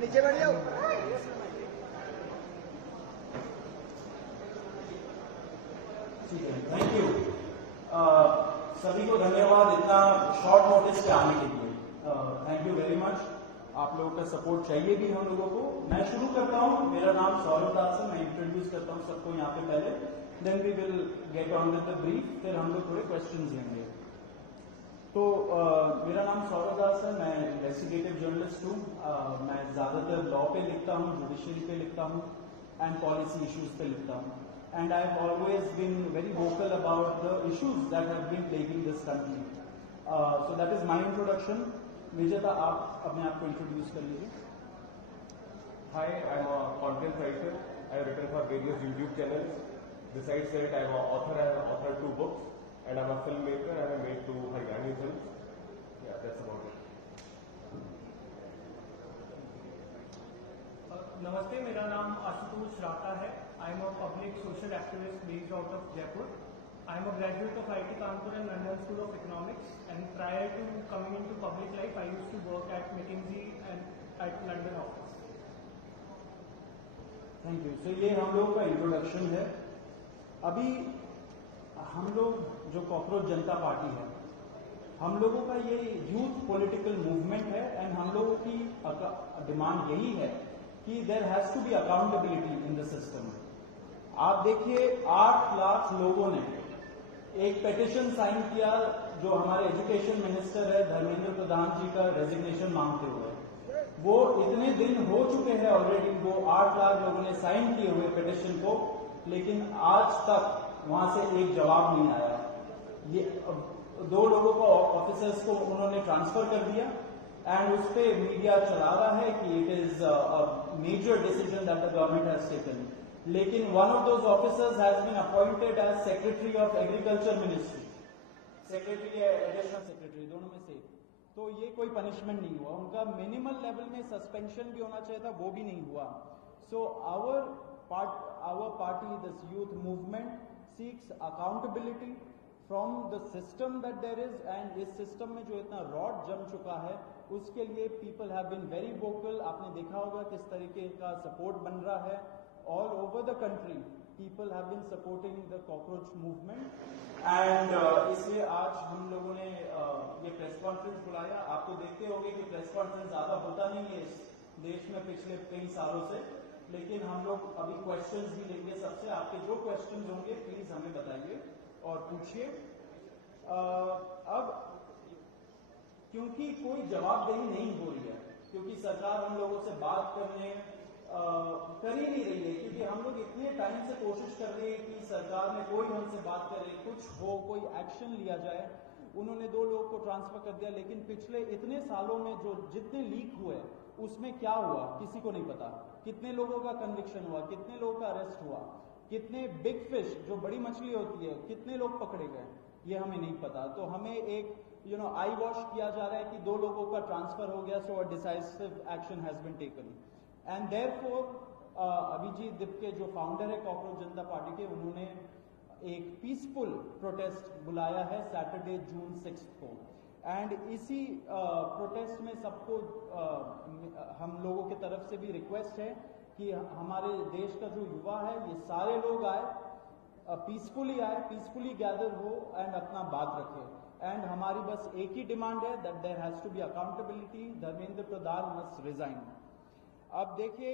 नीचे बैठ जाओ। ठीक है, थैंक यू। सभी को धन्यवाद इतना शॉर्ट नोटिस पे आने के लिए। Thank you very much. आप लोगों का सपोर्ट चाहिए भी हम लोगों को। मैं शुरू करता हूँ। मेरा नाम सौरभ दास है। मैं इंट्रोड्यूस करता हूँ सबको यहाँ पे पहले, then we will get on with the brief, फिर हम लोग थोड़े क्वेश्चंस लेंगे। तो मेरा नाम सौरभ दास है। मैं इन्वेस्टिगेटिव जर्नलिस्ट हूँ। मैं ज्यादातर लॉ पे लिखता हूँ, जुडिशरी पे लिखता हूँ एंड पॉलिसी इश्यूज पे लिखता हूँ। And I have always been very vocal about the issues that have been plaguing this country. So that is my introduction. Vijayta, आप अपने आप को introduce कर लीजिए. Hi, I am a content writer. I have written for various YouTube channels. Besides that, I am an author. I have authored 2 books, and I am a filmmaker. I have made 2 Haryani films. Yeah, that's about it. नमस्ते, मेरा नाम आशुतोष राता है। I am a public social activist based out of Jaipur. I am a graduate of IIT Kanpur and London School of Economics, and prior to coming into public life I used to work at McKinsey and at London office. Thank you. So ये हम लोगों का introduction है। अभी हम लोग जो cockroach जनता party है, हम लोगों का ये यूथ पॉलिटिकल मूवमेंट है एंड हम लोगों की डिमांड यही है कि there has to be accountability in the system. आप देखिए 8 लाख लोगों ने एक पेटिशन साइन किया जो हमारे एजुकेशन मिनिस्टर है धर्मेंद्र प्रधान जी का रेजिग्नेशन मांगते हुए। वो इतने दिन हो चुके हैं ऑलरेडी, वो 8 लाख लोगों ने साइन किए हुए पेटिशन को, लेकिन आज तक वहां से एक जवाब नहीं आया। ये 2 लोगों को ऑफिसर्स को उन्होंने ट्रांसफर कर दिया एंड उस पे मीडिया चला रहा है कि it is a major decision that the government has taken. लेकिन one of those officers has been appointed as secretary of agriculture ministry, secretary या एडिशनल सेक्रेटरी, दोनों में से। तो ये कोई पनिशमेंट नहीं हुआ। उनका मिनिमल लेवल में सस्पेंशन भी होना चाहिए था, वो भी नहीं हुआ। So our party, this youth movement seeks accountability from the system that there is, and इस सिस्टम में जो इतना रॉड जम चुका है उसके लिए people have been very vocal. आपने देखा होगा किस तरीके का सपोर्ट बन रहा है all over the country. People have been supporting the cockroach movement and इसलिए आज हम लोगों ने ये प्रेस कॉन्फ्रेंस बुलाया। आपको देखते होंगे कि प्रेस कॉन्फ्रेंस ज्यादा होता नहीं है इस देश में पिछले कई सालों से, लेकिन हम लोग अभी क्वेश्चंस भी लेंगे सबसे। आपके जो क्वेश्चंस होंगे प्लीज हमें बताइए और पूछिए। अब क्योंकि कोई जवाबदेही नहीं हो रही है, क्योंकि सरकार हम लोगों से बात करने कर ही नहीं रही है, क्योंकि हम लोग इतने टाइम से कोशिश कर रहे हैं कि सरकार में कोई हमसे बात करे, कुछ हो, कोई एक्शन लिया जाए। उन्होंने 2 लोगों को ट्रांसफर कर दिया, लेकिन पिछले इतने सालों में जो जितने लीक हुए उसमें क्या हुआ किसी को नहीं पता। कितने लोगों का कन्विक्शन हुआ, कितने लोगों का अरेस्ट हुआ, कितने बिग फिश जो बड़ी मछली होती है कितने लोग पकड़े गए, ये हमें नहीं पता। तो हमें एक आई वॉश किया जा रहा है कि 2 लोगों का ट्रांसफर हो गया, so a decisive action has been taken. And therefore Abhijit Dipke जो फाउंडर है कॉकरोच जनता पार्टी के, उन्होंने एक पीसफुल प्रोटेस्ट बुलाया है सैटरडे जून 6 को। एंड इसी प्रोटेस्ट में सबको हम लोगों की तरफ से भी रिक्वेस्ट है कि हमारे देश का जो युवा है ये सारे लोग आए, पीसफुली आए, पीसफुली गैदर हो एंड अपना बात रखे। एंड हमारी बस एक ही डिमांड है that there has to be accountability, Dharmendra Pradhan must resign. अब देखिए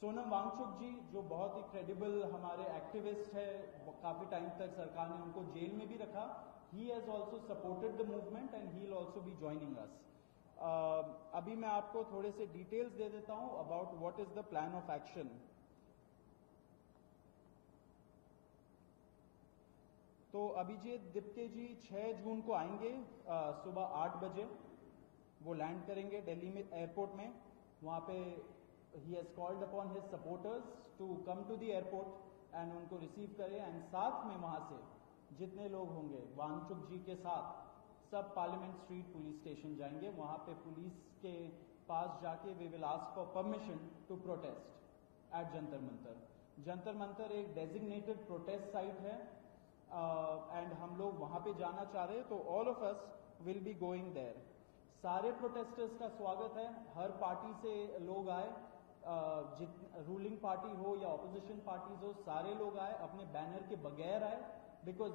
सोनम वांगचुक जी जो बहुत ही क्रेडिबल हमारे एक्टिविस्ट है, काफी टाइम तक सरकार ने उनको जेल में भी रखा, he has also supported the movement and he will also be joining us. अभी मैं आपको थोड़े से डिटेल्स दे देता हूं about what is the plan of action. तो अभिजीत दिप्ते जी 6 जून को आएंगे सुबह 8 बजे, वो लैंड करेंगे दिल्ली में एयरपोर्ट में। वहां पे ही has called upon his supporters to come to the airport and उनको रिसीव करें, एंड साथ में वहां से जितने लोग होंगे वांगचुक जी के साथ सब पार्लियामेंट स्ट्रीट पुलिस स्टेशन जाएंगे। वहां पे पुलिस के पास जाके we will ask for permission to protest at Jantar Mantar. Jantar Mantar एक डेजिग्नेटेड प्रोटेस्ट साइट है एंड हम लोग वहां पे जाना चाह रहे हैं, तो all of us will be going there. सारे प्रोटेस्टर्स का स्वागत है, हर पार्टी से लोग आए, रूलिंग पार्टी हो या ऑपोजिशन पार्टीज हो, सारे लोग आए, अपने बैनर के बगैर आए, because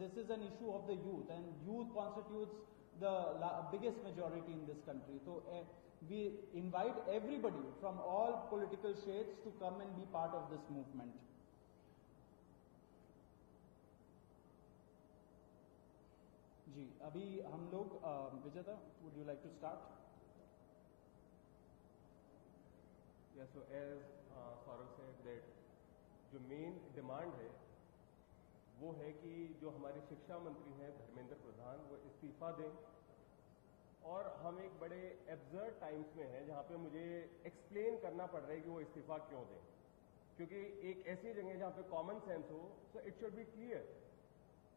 this is an issue of the youth and youth constitutes the biggest majority in this country. So we invite everybody from all political shades to come and be part of this movement. जी अभी हम लोग विजेता, would you like to start? Yeah, so as Saurav said that जो main demand है वो है कि जो हमारे शिक्षा मंत्री हैं धर्मेंद्र प्रधान वो इस्तीफा दें, और हम एक बड़े एब्सर्ड टाइम्स में हैं जहां पे मुझे एक्सप्लेन करना पड़ रहा है कि वो इस्तीफा क्यों दें, क्योंकि एक ऐसी जगह जहां पे कॉमन सेंस हो, so it should be clear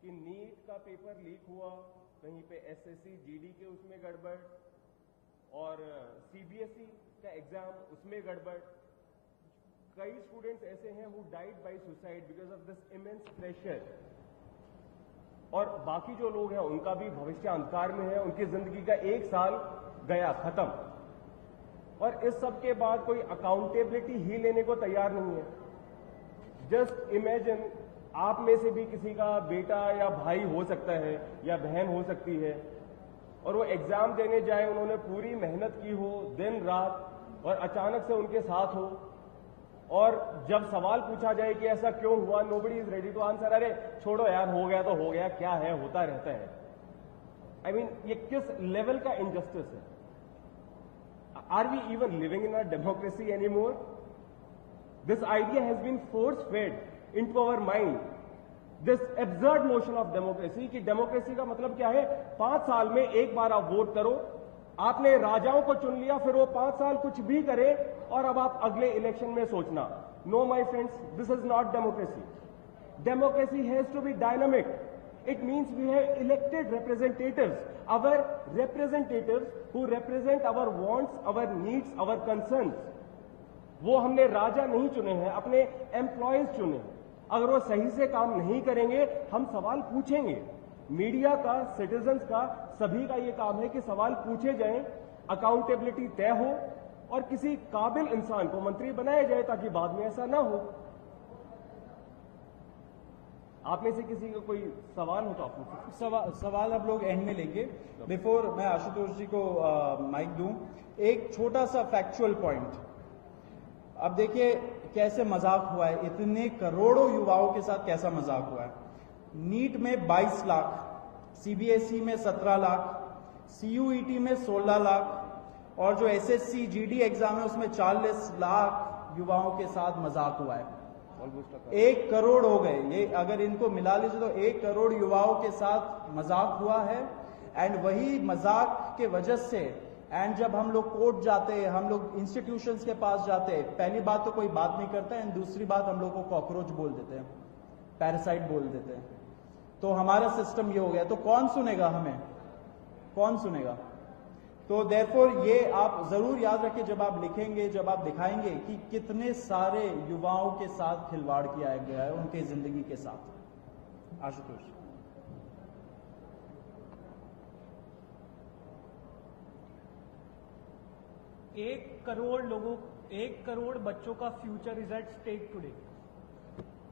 कि नीट का पेपर लीक हुआ, कहीं पे एसएससी जीडी के उसमें गड़बड़, और सीबीएसई का एग्जाम उसमें गड़बड़। कई स्टूडेंट्स ऐसे हैं who died by suicide because of this immense pressure, और बाकी जो लोग हैं उनका भी भविष्य अंधकार में है, उनकी जिंदगी का 1 साल गया खत्म, और इस सब के बाद कोई अकाउंटेबिलिटी ही लेने को तैयार नहीं है। जस्ट इमेजिन आप में से भी किसी का बेटा या भाई हो सकता है या बहन हो सकती है, और वो एग्जाम देने जाए, उन्होंने पूरी मेहनत की हो दिन रात, और अचानक से उनके साथ हो, और जब सवाल पूछा जाए कि ऐसा क्यों हुआ, nobody is ready to answer, अरे छोड़ो यार हो गया तो हो गया, क्या है होता रहता है। आई मीन ये किस लेवल का इनजस्टिस है? Are we even living in a democracy any more? This idea has been force fed into our mind, this absurd notion of democracy, कि डेमोक्रेसी का मतलब क्या है, 5 साल में एक बार आप वोट करो, आपने राजाओं को चुन लिया, फिर वो 5 साल कुछ भी करे, और अब आप अगले इलेक्शन में सोचना। No my friends, this is not democracy. Democracy has to be dynamic. It means we have elected representatives, our representatives who represent our wants, our needs, our concerns. वो हमने राजा नहीं चुने हैं, अपने एम्प्लॉयज चुने हैं। अगर वो सही से काम नहीं करेंगे, हम सवाल पूछेंगे। मीडिया का, सिटीजन्स का, सभी का ये काम है कि सवाल पूछे जाएं, अकाउंटेबिलिटी तय हो, और किसी काबिल इंसान को मंत्री बनाया जाए ताकि बाद में ऐसा ना हो। आप में से किसी का कोई सवाल हो तो आप पूछिए। सवाल आप लोग एंड में लेंगे। बिफोर मैं आशुतोष जी को माइक दूं, एक छोटा सा फैक्चुअल पॉइंट। अब देखिए कैसे मजाक हुआ है, इतने करोड़ों युवाओं के साथ कैसा मजाक हुआ है। नीट में 22 लाख, सीबीएसई में 17 लाख, सीयूईटी में 16 लाख, और जो एसएससी जीडी एग्जाम है उसमें 40 लाख युवाओं के साथ मजाक हुआ है। 1 करोड़ हो गए ये, अगर इनको मिला लीजिए तो 1 करोड़ युवाओं के साथ मजाक हुआ है। एंड वही मजाक के वजह से, एंड जब हम लोग कोर्ट जाते हैं, हम लोग इंस्टीट्यूशंस के पास जाते हैं, पहली बात तो कोई बात नहीं करता है, एंड दूसरी बात हम लोग को कॉकरोच बोल देते हैं, पैरासाइट बोल देते हैं। तो हमारा सिस्टम ये हो गया, तो कौन सुनेगा हमें, कौन सुनेगा? तो देयरफॉर ये आप जरूर याद रखें जब आप लिखेंगे, जब आप दिखाएंगे कि कितने सारे युवाओं के साथ खिलवाड़ किया गया है, उनके जिंदगी के साथ। आशुतोष। 1 करोड़ बच्चों का future is at stake today.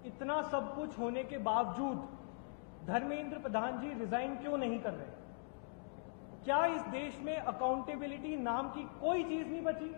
इतना सब कुछ होने के बावजूद धर्मेंद्र प्रधान जी रिजाइन क्यों नहीं कर रहे? क्या इस देश में अकाउंटेबिलिटी नाम की कोई चीज नहीं बची?